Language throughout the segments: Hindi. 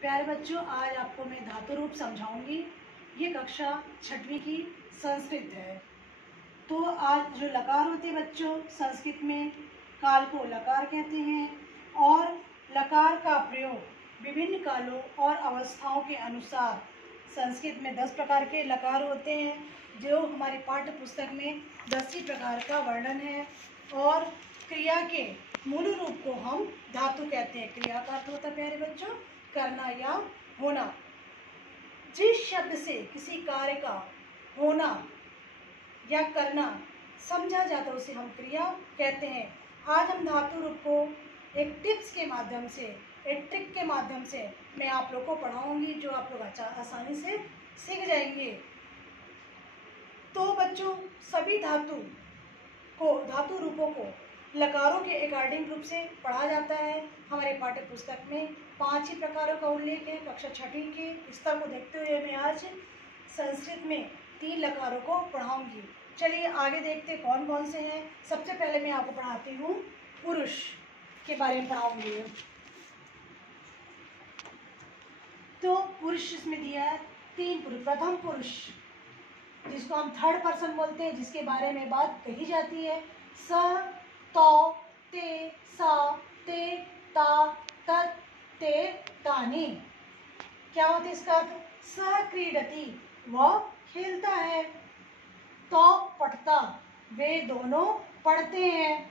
प्यारे बच्चों, आज आपको मैं धातु रूप समझाऊंगी। ये कक्षा 6वीं की संस्कृत है। तो आज जो लकार होते हैं बच्चों, संस्कृत में काल को लकार कहते हैं और लकार का प्रयोग विभिन्न कालों और अवस्थाओं के अनुसार संस्कृत में 10 प्रकार के लकार होते हैं, जो हमारी पाठ्य पुस्तक में 10 ही प्रकार का वर्णन है। और क्रिया के मूल रूप को हम धातु कहते हैं। क्रिया का अर्थ होता है प्यारे बच्चों करना या होना। जिस शब्द से किसी कार्य का होना या करना समझा जाता है उसे हम क्रिया कहते हैं। आज हम धातु रूप को एक टिप्स के माध्यम से, एक ट्रिक के माध्यम से मैं आप लोग को पढ़ाऊंगी, जो आप लोग आसानी से सीख जाएंगे। तो बच्चों, सभी धातु रूपों को लकारों के अकॉर्डिंग रूप से पढ़ा जाता है। हमारे पाठ्य पुस्तक में 5 ही प्रकारों का उल्लेख है। कक्षा 6वीं के स्तर को देखते हुए मैं आज संस्कृत में 3 लकारों को पढ़ाऊंगी। चलिए आगे देखते कौन कौन से हैं। सबसे पहले मैं आपको पढ़ाती हूँ पुरुष के बारे में पढ़ाऊंगी। तो पुरुष इसमें दिया है 3 पुरुष। प्रथम पुरुष जिसको हम थर्ड पर्सन बोलते हैं, जिसके बारे में बात कही जाती है। स, तो, ते, सा, ते, ता, तत्, ते, तानि। क्या होता है इसका अर्थ? सह क्रीडति, वह खेलता है। तो पढ़ता, वे दोनों पढ़ते हैं।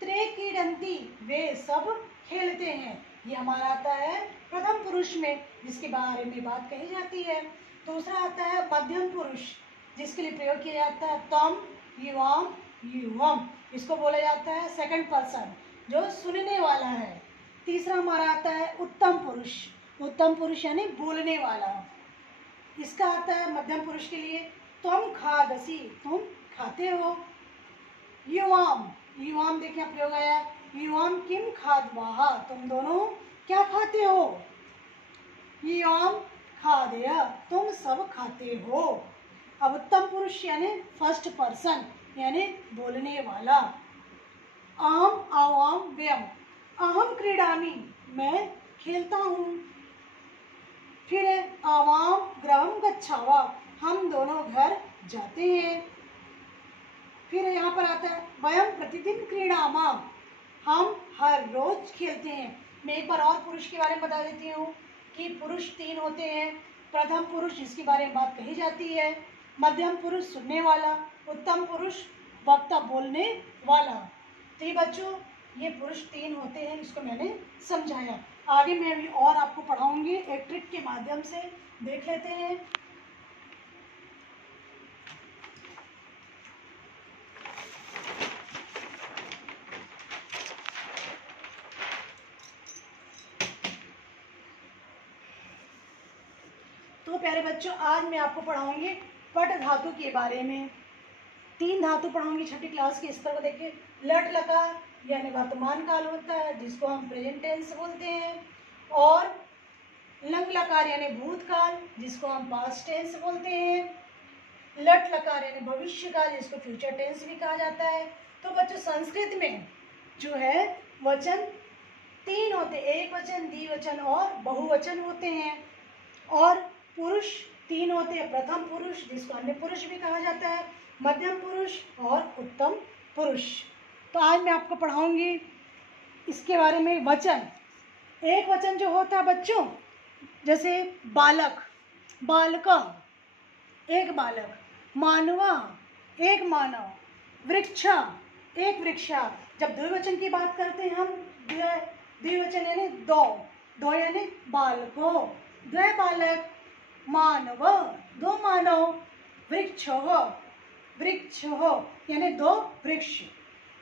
त्रे क्रीडन्ति, वे सब खेलते हैं। ये हमारा आता है प्रथम पुरुष में, जिसके बारे में बात कही जाती है। दूसरा आता है मध्यम पुरुष, जिसके लिए प्रयोग किया जाता है तम, युवाम, युवम। इसको बोला जाता है सेकंड पर्सन, जो सुनने वाला है। तीसरा हमारा आता है उत्तम पुरुष। उत्तम पुरुष यानी बोलने वाला। इसका आता है मध्यम पुरुष के लिए तुम खादसी, तुम खाते हो। युवाम, युवाम देखिए प्रयोग आया, युवाम किम खादवाहा, तुम दोनों क्या खाते हो। युवाम खादय, तुम सब खाते हो। अब उत्तम पुरुष यानी फर्स्ट पर्सन यानी बोलने वाला। अहम, आवाम, व्यम, अहम क्रीडामी, मैं खेलता हूँ। फिर है आवाम ग्रहम गच्छावा, हम दोनों घर जाते हैं। फिर यहाँ पर आता है वयम प्रतिदिन क्रीडामा, हम हर रोज खेलते हैं। मैं एक बार और पुरुष के बारे में बता देती हूँ कि पुरुष 3 होते हैं। प्रथम पुरुष जिसके बारे में बात कही जाती है, मध्यम पुरुष सुनने वाला, उत्तम पुरुष वक्ता बोलने वाला। तो ये बच्चों, ये पुरुष 3 होते हैं, इसको मैंने समझाया। आगे मैं अभी और आपको पढ़ाऊंगी एक ट्रिक के माध्यम से। देख लेते हैं। तो प्यारे बच्चों, आज मैं आपको पढ़ाऊंगी पट धातु के बारे में। 3 धातु पढ़ाऊंगी 6वीं क्लास के स्तर को देखिए। लट लकार यानी वर्तमान काल होता है, जिसको हम प्रेजेंट टेंस बोलते हैं। और लंग लकार यानी भूतकाल, जिसको हम पास्ट टेंस बोलते हैं। लट लकार यानी भविष्य काल, जिसको फ्यूचर टेंस भी कहा जाता है। तो बच्चों, संस्कृत में जो है वचन 3 होते हैं, एक वचन, द्विवचन और बहुवचन होते हैं। और पुरुष 3 होते हैं। प्रथम पुरुष जिसको अन्य पुरुष भी कहा जाता है, मध्यम पुरुष और उत्तम पुरुष। तो आज मैं आपको पढ़ाऊंगी इसके बारे में। वचन, एक वचन जो होता है बच्चों, जैसे बालक, बालका, एक बालक। मानवा, एक मानव। वृक्षा, एक वृक्षा। जब द्विवचन की बात करते हैं हम, द्विवचन यानी दो, दो यानी बालको, द्वय बालक। मानव, 2 मानव। वृक्ष, वृक्ष यानी 2 वृक्ष।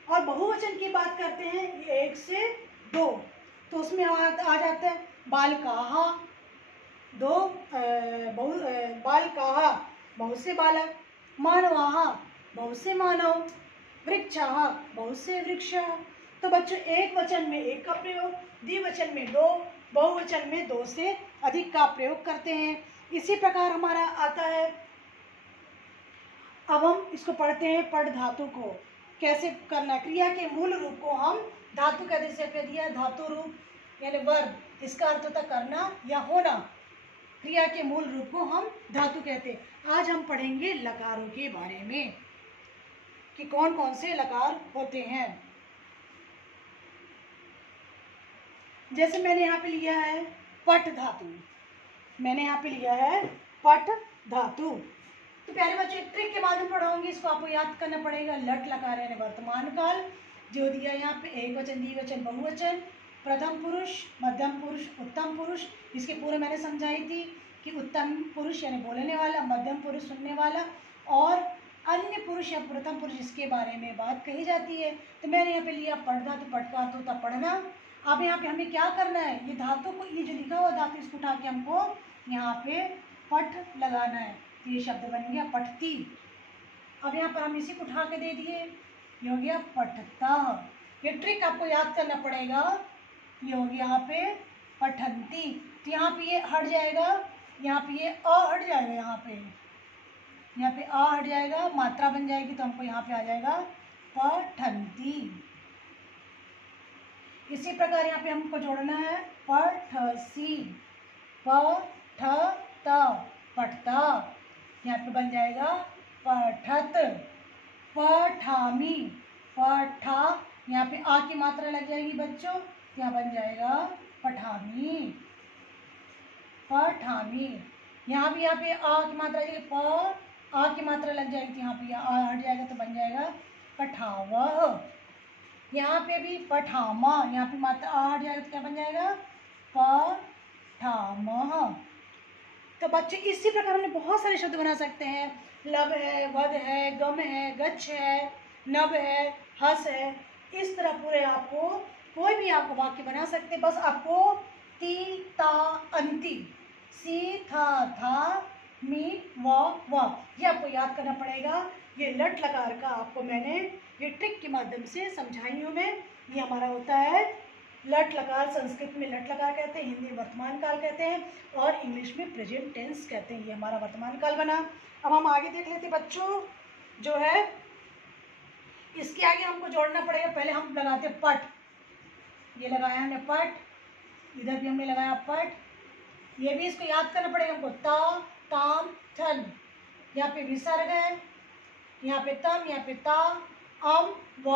और बहुवचन की बात करते हैं 1 से 2, तो उसमें आ जाता है बालकाः, 2 बालकाः बहुत से बालक, मानवाः बहुत से मानव, वृक्षाः बहुत से वृक्ष। तो बच्चों, एक वचन में 1 का प्रयोग, द्विवचन में 2, बहुवचन में 2 से अधिक का प्रयोग करते हैं। इसी प्रकार हमारा आता है। अब हम इसको पढ़ते हैं पट धातु को कैसे करना। क्रिया के मूल रूप को हम धातु का जैसे दिया, धातु रूप यानी वर्ब, इसका अर्थ होता करना या होना। क्रिया के मूल रूप को हम धातु कहते हैं। आज हम पढ़ेंगे लकारों के बारे में कि कौन कौन से लकार होते हैं। जैसे मैंने यहाँ पे लिया है पट धातु, मैंने यहाँ पे लिया है पट धातु। तो प्यारे बच्चों, एक ट्रिक के माध्यम पढ़ाऊंगी, इसको आपको याद करना पड़ेगा। लट लकार यानी वर्तमान काल, जो दिया यहाँ पे एक वचन, द्विवचन, बहुवचन, प्रथम पुरुष, मध्यम पुरुष, उत्तम पुरुष। इसके पूरे मैंने समझाई थी कि उत्तम पुरुष यानी बोलने वाला, मध्यम पुरुष सुनने वाला, और अन्य पुरुष या प्रथम पुरुष जिसके बारे में बात कही जाती है। तो मैंने यहाँ पे लिया पट धातु। पट का अर्थ होता पढ़ना। अब यहाँ पे हमें क्या करना है, ये धातु को, ये जो लिखा हुआ धातु, इसको उठा के हमको यहाँ पे पट लगाना है। तो ये शब्द बन गया पठती। अब यहाँ पर हम इसी को उठा के दे दिए, ये हो गया पठता। ये ट्रिक आपको याद करना पड़ेगा। ये हो गया यहाँ पे पठंती। तो यहाँ पे ये हट जाएगा, यहाँ पे ये अ हट जाएगा, यहाँ पे अ हट जाएगा, मात्रा बन जाएगी, तो हमको यहाँ पे आ जाएगा पठंती। इसी प्रकार यहाँ पे हमको जोड़ना है पठसी, पठता, पठता। यहाँ पे बन जाएगा पठत, पठामी, पठा। यहाँ पे आ की मात्रा लग जाएगी बच्चों, यहाँ बन जाएगा पठामी, पठामी। यहाँ पे आ की मात्रा लग जाएगी, आ की मात्रा लग जाएगी, यहाँ पे आ हट जाएगा, तो बन जाएगा पठावह। यहाँ पे भी पठामा, यहाँ पे मात्रा आ हट जाएगा, तो क्या बन जाएगा पठामह। तो बच्चे इसी प्रकार हमने बहुत सारे शब्द बना सकते हैं। लब है, वध है, गम है, गच्छ है, नभ है, हस है। इस तरह पूरे आपको कोई भी आपको वाक्य बना सकते हैं। बस आपको ती, ता, अंति, सी, था, मी, व, ये आपको याद करना पड़ेगा। ये लट लकार का आपको मैंने ये ट्रिक के माध्यम से समझाई हूँ मैं। ये हमारा होता है लट लकार। संस्कृत में लट लकार कहते हैं, हिंदी में वर्तमान काल कहते हैं, और इंग्लिश में प्रेजेंट टेंस कहते हैं। ये हमारा वर्तमान काल बना। अब हम आगे देख लेते बच्चों, जो है इसके आगे हमको जोड़ना पड़ेगा। पहले हम लगाते पट, ये लगाया हमने पट, इधर भी हमने लगाया पट। ये भी इसको याद करना पड़ेगा हमको। ता, ताम, थन। यहाँ पे विसर्ग है, यहाँ पे तम, यहाँ पे ता, अम, व।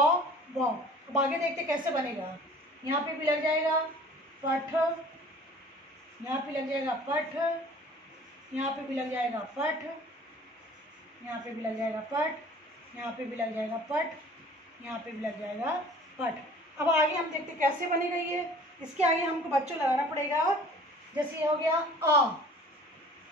अब आगे देखते कैसे बनेगा। यहाँ पे भी लग जाएगा पठ, यहाँ पे लग जाएगा पठ, यहाँ पे भी लग जाएगा पठ, यहाँ पे भी लग जाएगा पठ, यहाँ पे भी लग जाएगा पठ, यहाँ पे भी लग जाएगा पठ। अब आगे हम देखते कैसे बनेगा ये। इसके आगे हमको बच्चों लगाना पड़ेगा। जैसे ये हो गया आ,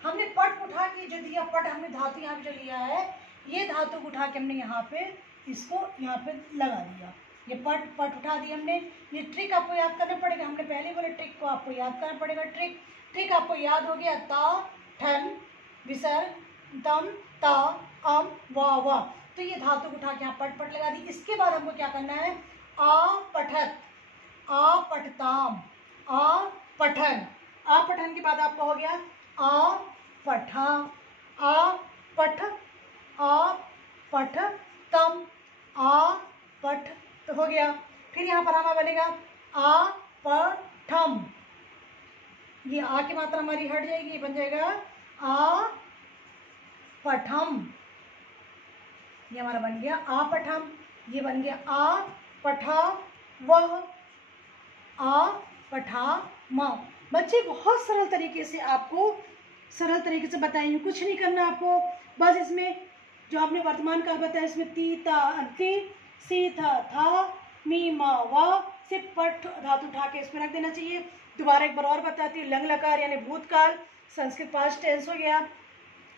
हमने पट उठा के जो दिया, पट हमने धातु यहाँ पे जो लिया है, ये धातु को उठा के हमने यहाँ पे इसको यहाँ पे लगा दिया। ये पट उठा दिया हमने। ये ट्रिक आपको याद करना पड़ेगा। हमने पहले बोले ट्रिक को आपको याद करना पड़ेगा। ट्रिक आपको याद हो गया। ता, ठन, विसर्ग, तम, ता, अम, व। तो ये धातु को उठा के यहाँ पट लगा दी। इसके बाद हमको क्या करना है, आ पठत, आ पठताम, आ पठन। आ पठन के बाद आपका हो गया आ पठा, आ पठ, आ पठ तम, आ पठ, तो हो गया। फिर यहाँ पर हमारा बनेगा आ पठम। ये आ की मात्रा हमारी हट जाएगी, बन जाएगा आ पठम। ये हमारा बन गया आ पठम। ये बन गया आ पठा वह, आ पठा म। बच्चे बहुत सरल तरीके से आपको सरल तरीके से बताएंगे, कुछ नहीं करना आपको। बस इसमें जो आपने वर्तमान काल बताया, इसमें ती, ता, अंति, सी, था, मी, मा, वा से पट धातु उठा के इसमें रख देना चाहिए। दोबारा एक बार और बताती हूँ। लंग लकार यानी भूतकाल, संस्कृत पास्ट टेंस हो गया।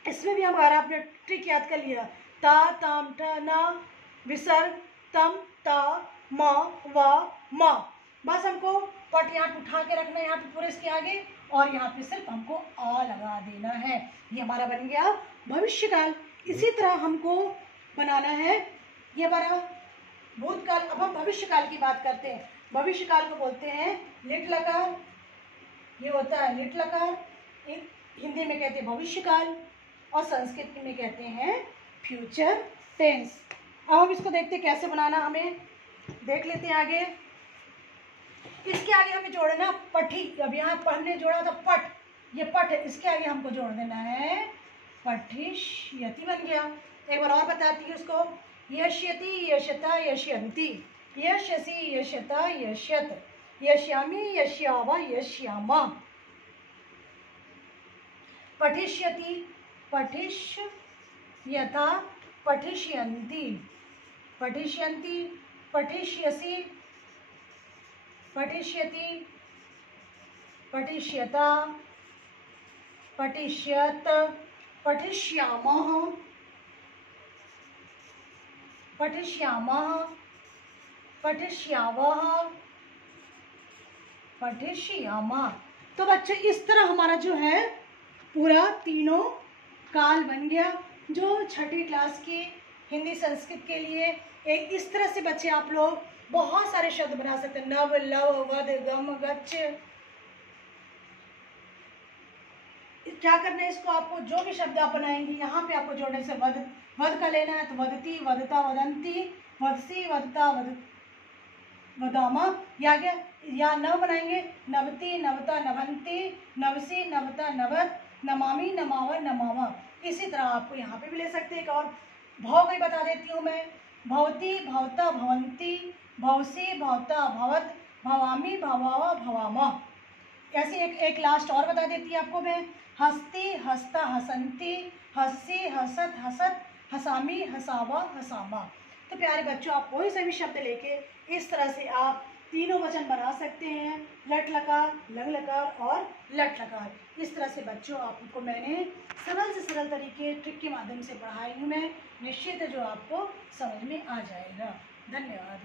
इसमें भी हमारा आपने ट्रिक याद कर लिया। ता, ताम, ठ, ना, विसर्ग, तम, ता, म, व, म। बस हमको पट यहाँ पे उठा के रखना है, यहाँ पे पूरे इसके आगे, और यहाँ पे सिर्फ हमको आ लगा देना है। ये हमारा बन गया भविष्यकाल। इसी तरह हमको बनाना है ये हमारा भूतकाल। अब हम भविष्यकाल की बात करते हैं। भविष्यकाल को बोलते हैं लिट लकार। ये होता है लिट लकार। हिंदी में कहते हैं भविष्यकाल, और संस्कृत में कहते हैं फ्यूचर टेंस। अब हम इसको देखते हैं कैसे बनाना, हमें देख लेते हैं आगे। इसके आगे हमें जोड़ना पठी। अब यहाँ पर हमने जोड़ा था पट, ये पट है, इसके आगे हमको जोड़ देना है पठिष्यति बन गया। एक बार और बताती हूँ उसको। यश्यति यशता यश्यन्ति, यश्यसि यशता यश्यत, यश्यामि यश्यावा यश्यामा। पठिष्यति पठिष्यता पठिष्यन्ति, पठिष्यन्ति पठिष्यसि पठिष्यति पठिष्यता पठिष्यत, पठिष्यामः पठिष्यामः पठिष्यावः पठिष्यामः। तो बच्चे इस तरह हमारा जो है पूरा तीनों काल बन गया, जो छठी क्लास की हिंदी संस्कृत के लिए। एक इस तरह से बच्चे आप लोग बहुत सारे शब्द बना सकते हैं। नव, लव, वध, गम, गच्छ। क्या करना है इसको, आपको जो भी शब्द आप बनाएंगे यहाँ पे आपको जोड़ने से वध, वध का लेना है तो वदती वदता वदंती, वदसी वदता वदामा, या नव बनाएंगे नवती नवता नवंती, नवसी नवता नवत, नमामि नमाव नमावा। इसी तरह आपको यहाँ पे भी ले सकते हैं। एक और भाव भी बता देती हूँ मैं। भवती भवता भवंती, भवसी भवता भवत, भवामी भवावा भवामा। ऐसे एक लास्ट और बता देती है आपको मैं। हस्ती हस्ता हसंती, हस्सी हसत हसत, हसामी हसावा हसामा। तो प्यारे बच्चों, आप वही सभी शब्द लेके इस तरह से आप तीनों वचन बना सकते हैं। लट लकार, लंग लकार और लट लकार। इस तरह से बच्चों आपको मैंने सरल से सरल तरीके ट्रिक के माध्यम से पढ़ाई हूँ मैं। निश्चित है जो आपको समझ में आ जाएगा। धन्यवाद।